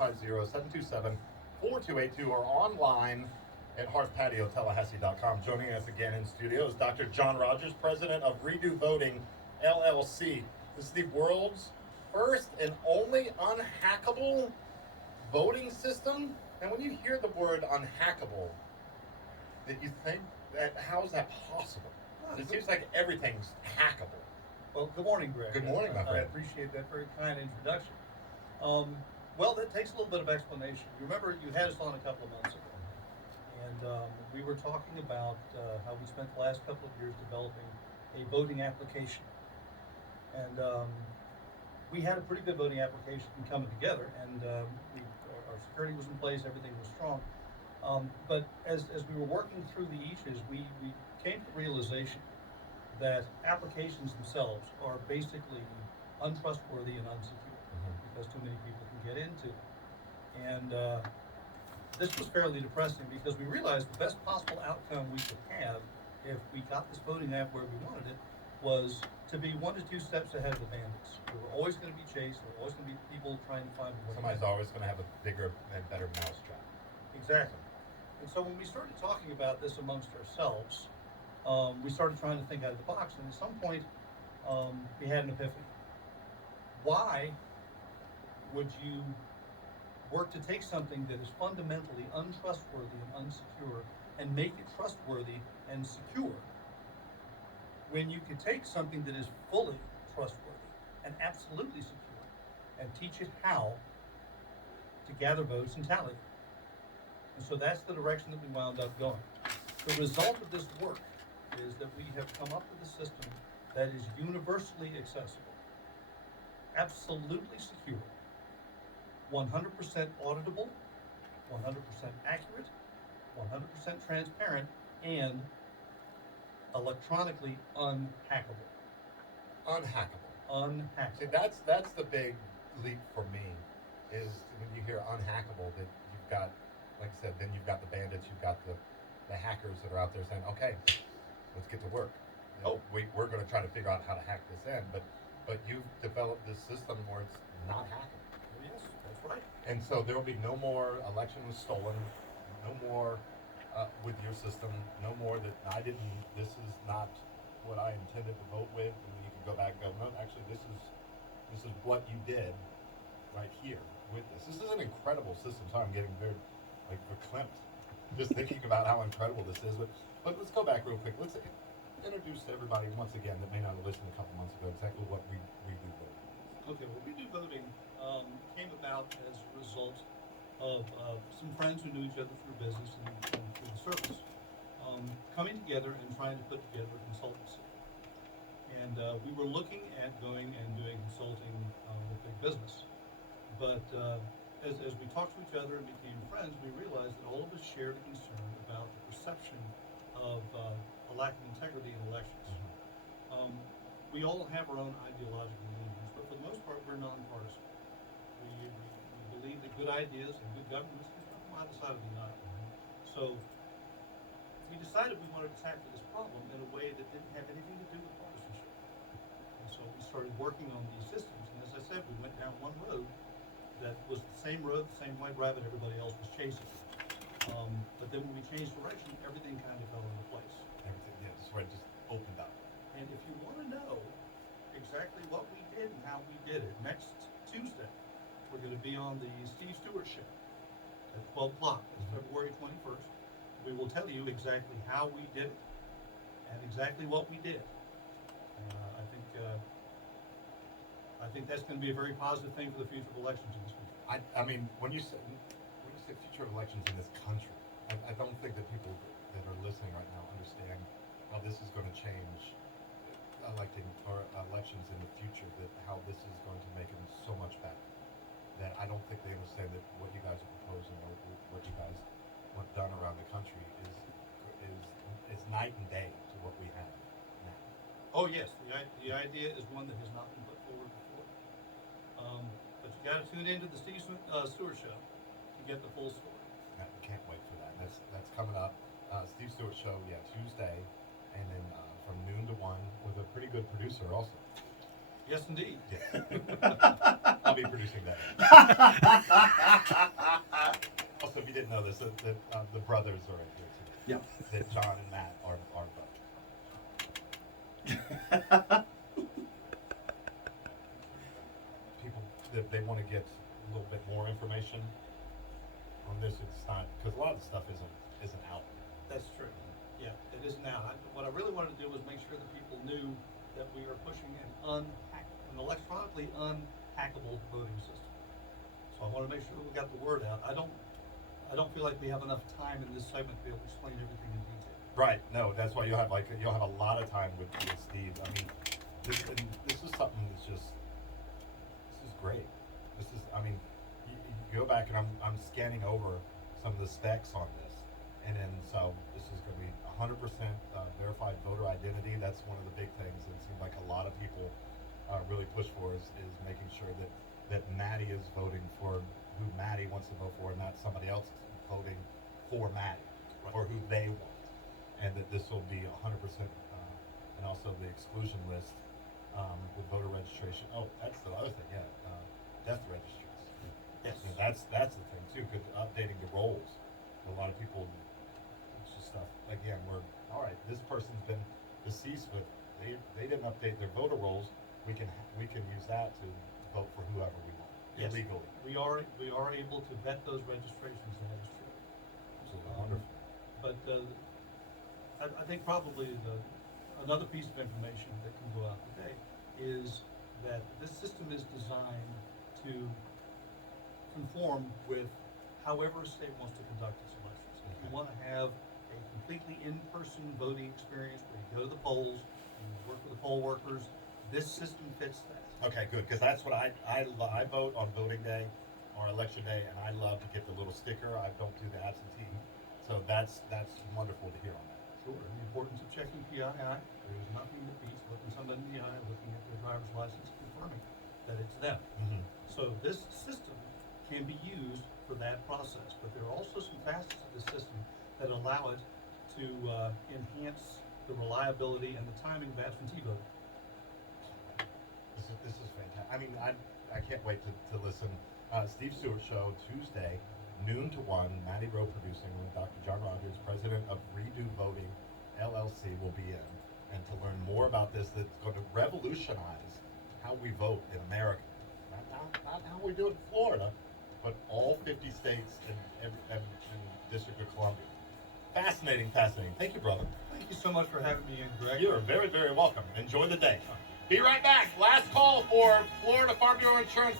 850-727-4282 or online at hearthpatiotallahassee.com. Joining us again in studio is Dr. John Rogers, president of Redo Voting, LLC. This is the world's first and only unhackable voting system. And when you hear the word unhackable, that you think that how is that possible? It seems like everything's hackable. Well, good morning, Greg. Good morning, my friend. I appreciate that very kind introduction. Well, that takes a little bit of explanation. You remember you had us on a couple of months ago, and we were talking about how we spent the last couple of years developing a voting application. And we had a pretty good voting application coming together, and our security was in place, everything was strong. But as we were working through the issues, we came to the realization that applications themselves are basically untrustworthy and unsecure because too many people can get into them. And this was fairly depressing because we realized the best possible outcome we could have if we got this voting app where we wanted it was to be 1 to 2 steps ahead of the bandits. We were always going to be chased. There were always going to be people trying to find a way. Somebody's always going to have a bigger and better mousetrap. Exactly. And so when we started talking about this amongst ourselves, we started trying to think out of the box. And at some point, we had an epiphany. Why would you work to take something that is fundamentally untrustworthy and unsecure and make it trustworthy and secure when you could take something that is fully trustworthy and absolutely secure and teach it how to gather votes and tally them? And so that's the direction that we wound up going. The result of this work is that we have come up with a system that is universally accessible, absolutely secure, 100% auditable, 100% accurate, 100% transparent, and electronically unhackable. Unhackable. See, that's the big leap for me, is when you hear unhackable, that you've got, like I said, then you've got the bandits, you've got the hackers that are out there saying, okay, let's get to work. We're going to try to figure out how to hack this in, but you've developed this system where it's not hackable. Yes, that's right. And so there will be no more elections stolen, no more with your system, no more that this is not what I intended to vote with, and you can go back and go, no, actually this is what you did right here with this. This is an incredible system. So I'm getting very verklempt just thinking about how incredible this is. But let's go back real quick. Let's introduce to everybody once again that may not have listened a couple months ago exactly what we do voting. Okay, well, Redo Voting came about as a result of some friends who knew each other through business and through the service, coming together and trying to put together a consultancy. And we were looking at going and doing consulting with big business. But as we talked to each other and became friends, we realized that all of us shared a concern about the perception of a lack of integrity in elections. We all have our own ideological leanings, but for the most part, we're nonpartisan. We believe that good ideas and good governments can come from either side of the aisle. So we decided we wanted to tackle this problem in a way that didn't have anything to do with partisanship. And so we started working on these systems. And as I said, we went down one road that was the same road, the same white rabbit everybody else was chasing. But then when we changed direction, everything kind of fell into place. Everything, yeah, just right, just opened up. And if you want to know exactly what we did and how we did it, next Tuesday, we're going to be on the Steve Stewart Show at 12 o'clock. It's February 21st. We will tell you exactly how we did it and exactly what we did. I think that's going to be a very positive thing for the future of elections in this country. I mean, when you say future of elections in this country, I don't think that people that are listening right now understand how this is going to change elections in the future, that how this is going to make them so much better. That I don't think they understand that what you guys are proposing or what you guys want done around the country is night and day to what we have now. Oh yes, the idea is one that has not been put forward before. But you got to tune into the Steve Stewart Show to get the full story. I can't wait for that. That's coming up. Steve Stewart Show, Tuesday, and then from noon to 1 with a pretty good producer also. Yes, indeed. I'll be producing that. Also, if you didn't know this, the brothers are in here too. Yep. That John and Matt are both. People that they want to get a little bit more information on this. It's not because a lot of the stuff isn't out. That's true. Yeah, it is now. What I really wanted to do was make sure that people knew that we are pushing an electronically unhackable voting system. So I want to make sure that we got the word out. I don't feel like we have enough time in this segment to be able to explain everything in detail. Right. No, that's why you'll have a lot of time with Steve. I mean, this is something that's just this is great. You go back and I'm scanning over some of the specs on this, and then so this is going to be 100% verified voter identity. That's one of the big things that it seems like a lot of people really push for is making sure that Maddie is voting for who Maddie wants to vote for, and not somebody else voting for Maddie or who they want, and that this will be 100%, and also the exclusion list with voter registration. Oh, that's the other thing, yeah, death registries. Yes. You know, that's the thing too, because updating the rolls. A lot of people, it's just stuff. Again, we're all right. This person's been deceased, but they didn't update their voter rolls. We can use that to vote for whoever we want illegally. We are able to vet those registrations. That is true. Absolutely wonderful. But I think probably another piece of information that can go out today is that this system is designed to conform with however a state wants to conduct its elections. If you want to have a completely in-person voting experience where you go to the polls and you work with the poll workers, this system fits that. Okay, good, because that's what I vote on voting day or election day, and I love to get the little sticker. I don't do the absentee, so that's wonderful to hear on that. Sure. And the importance of checking PII. There's nothing that beats looking somebody in the eye, looking at their driver's license, confirming that it's them. Mm-hmm. So this system can be used for that process, but there are also some facets of the system that allow it to enhance the reliability and the timing of absentee voting. This is fantastic. I mean, I can't wait to listen. Steve Stewart Show, Tuesday, noon to 1, Matty Rowe producing, with Dr. John Rogers, president of Redo Voting LLC, will be in, and to learn more about this that's going to revolutionize how we vote in America. Not how we do it in Florida, but all 50 states and District of Columbia. Fascinating. Thank you, brother. Thank you so much for having me in, Greg. You are very, very welcome. Enjoy the day. Be right back. Last call for Florida Farm Bureau Insurance.